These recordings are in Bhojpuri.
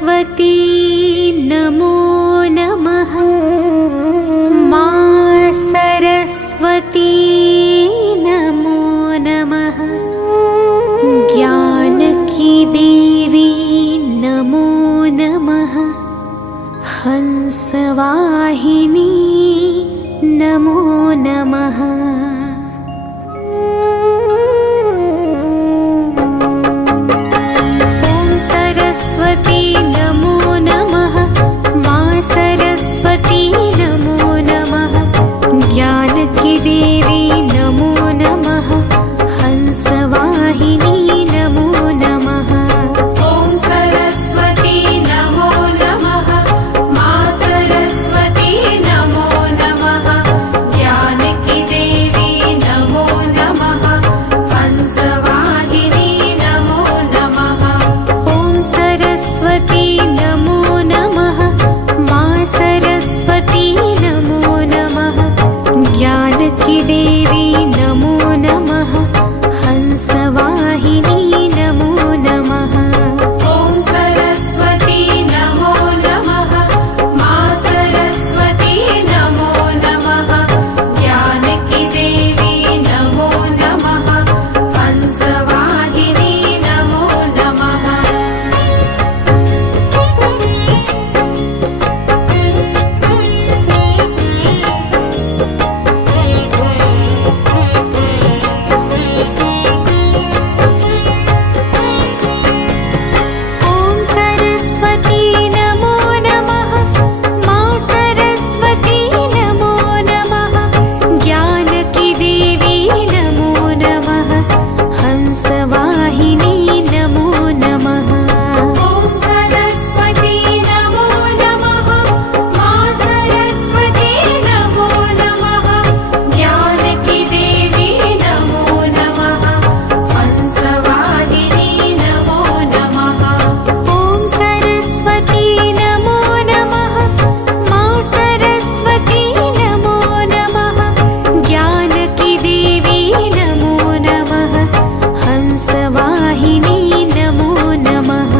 सरस्वती नमो नमः। मां सरस्वती नमो नमः। ज्ञान की देवी नमो नमः। हंसवाहिनी नमो नमः। ॐ सरस्वती नमो नमः। मां सरस्वती नमो नमः। ज्ञान की देवी नमो नमः। हंसवाहिनी नमो नमः। ॐ सरस्वती नमो नमः। मां सरस्वती नमो नमः। ज्ञान की देवी नमो नमः। हंसवाहिनी नमो नमः। ॐ सरस्वती नमो नमः। मां सरस्वती नमो नमः। ज्ञान की देवी नमो नमः। हंसवाहिनी नमो नमः। ॐ सरस्वती नमो नमः। मां सरस्वती नमो नमः। ज्ञान की देवी नमो नमः। हंसवाहिनी नमो नमः। ॐ सरस्वती नमो नमः। मां सरस्वती नमो नमः। ज्ञान की देवी नमो नमः। हंसवाहिनी नमो नमः। ॐ सरस्वती नमो नमः। मां सरस्वती नमो नमः। ज्ञान की देवी नमो नमः। हंसवाहिनी नमो नमः। ॐ सरस्वती नमो नमः। मां सरस्वती नमो नमः। ज्ञान की देवी नमो नमः। हंसवाहिनी नमो नमः।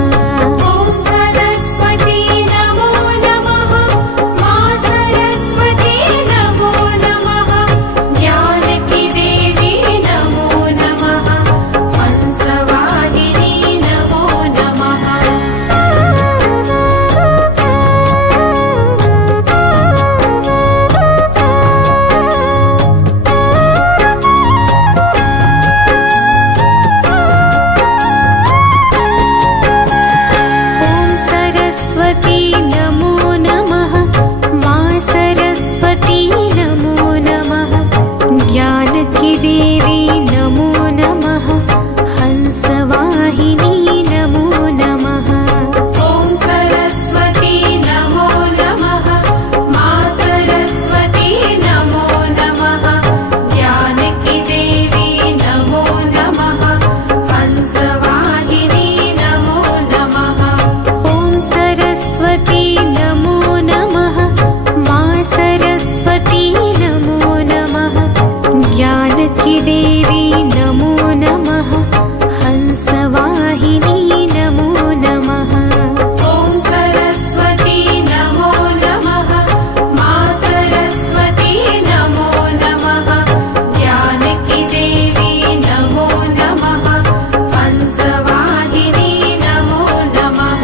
ॐ सरस्वती नमो नमः। मां सरस्वती नमो नमः। ज्ञान की देवी नमो नमः। हंसवाहिनी नमो नमः। ॐ सरस्वती नमो नमः। मां सरस्वती नमो नमः। ज्ञान की देवी नमो नमः। हंसवाहिनी नमो नमः। ॐ सरस्वती नमो नमः। मां सरस्वती नमो नमः। ज्ञान की देवी नमो नमः। हंसवाहिनी नमो नमः। ॐ सरस्वती नमो नमः। मां सरस्वती नमो नमः। ज्ञान की देवी नमो नमः। हंसवाहिनी नमो नमः। ॐ सरस्वती नमो नमः। मां सरस्वती नमो नमः। ज्ञान की देवी नमो नमः। हंसवाहिनी नमो नमः।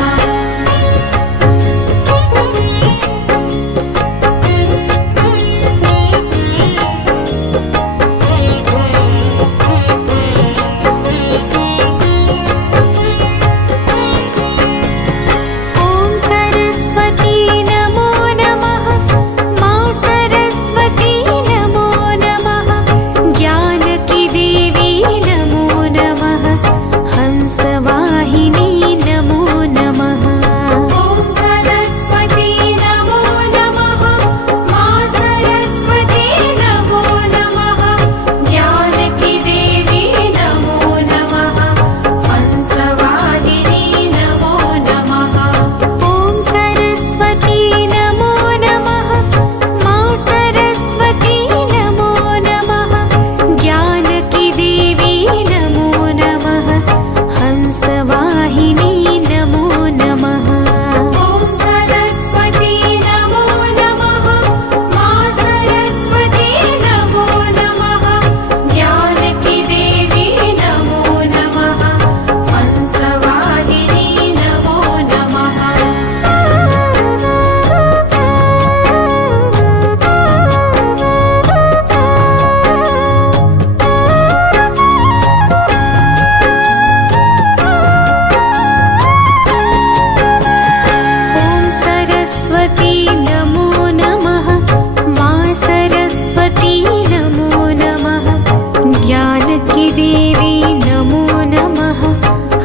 देवी नमो नमः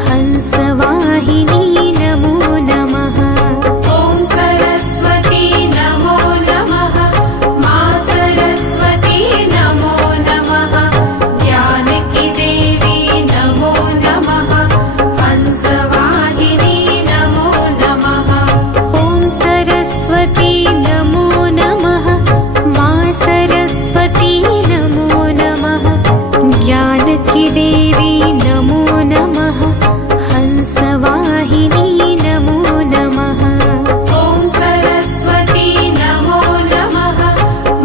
हंसवाहिनी नमो नमः ॐ सरस्वती नमो नमः मा सरस्वती नमो नमः ज्ञानकी देवी नमो नमः हंसवाहिनी नमो नमः ॐ सरस्वती नमो नमः मा सरस्वती नमो नमः ज्ञानकी देवी नमो नमः हंसवाहिनी नमो नमः ॐ सरस्वती नमो नमः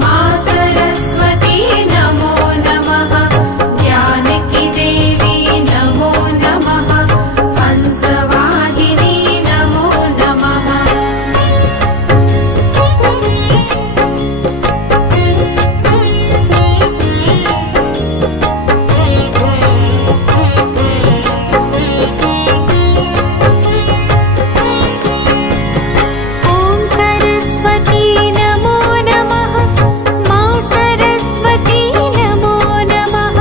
मा सरस्वती नमो नमः ज्ञानकी देवी नमो नमः हंसवाहिनी नमो नमः ॐ सरस्वती नमो नमः मा सरस्वती नमो नमः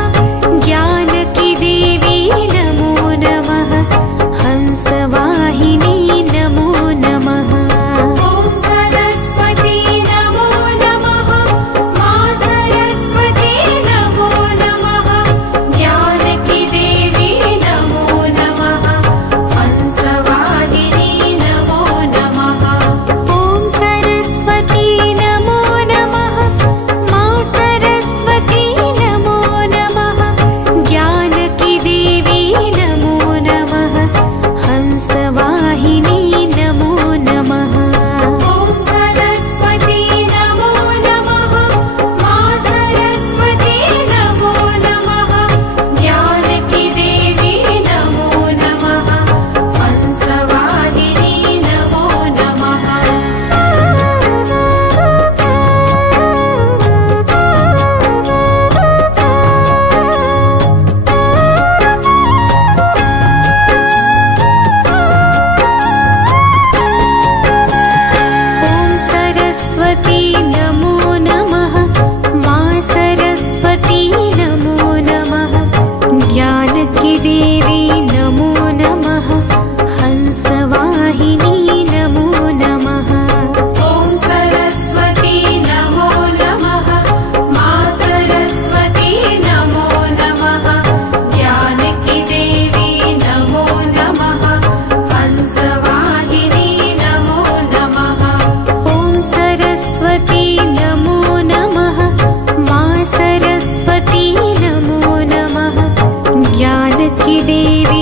ज्ञानकी देवी नमो नमः हंसवाहिनी नमो नमः ॐ सरस्वती नमो नमः मा सरस्वती नमो नमः ज्ञानकी देवी नमो नमः हंसवाहिनी नमो नमः ॐ सरस्वती नमो नमः मा सरस्वती नमो नमः ज्ञानकी देवी नमो नमः हंसवाहिनी नमो नमः ॐ सरस्वती नमो नमः मा सरस्वती नमो नमः ज्ञानकी देवी नमो नमः हंसवाहिनी नमो नमः ॐ सरस्वती नमो नमः मा सरस्वती नमो नमः ज्ञानकी देवी नमो नमः हंसवाहिनी नमो नमः ॐ सरस्वती नमो नमः मा सरस्वती नमो नमः ज्ञानकी देवी नमो नमः हंसवाहिनी नमो नमः ॐ सरस्वती नमो नमः मा सरस्वती नमो नमः ज्ञानकी देवी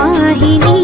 वाहिनी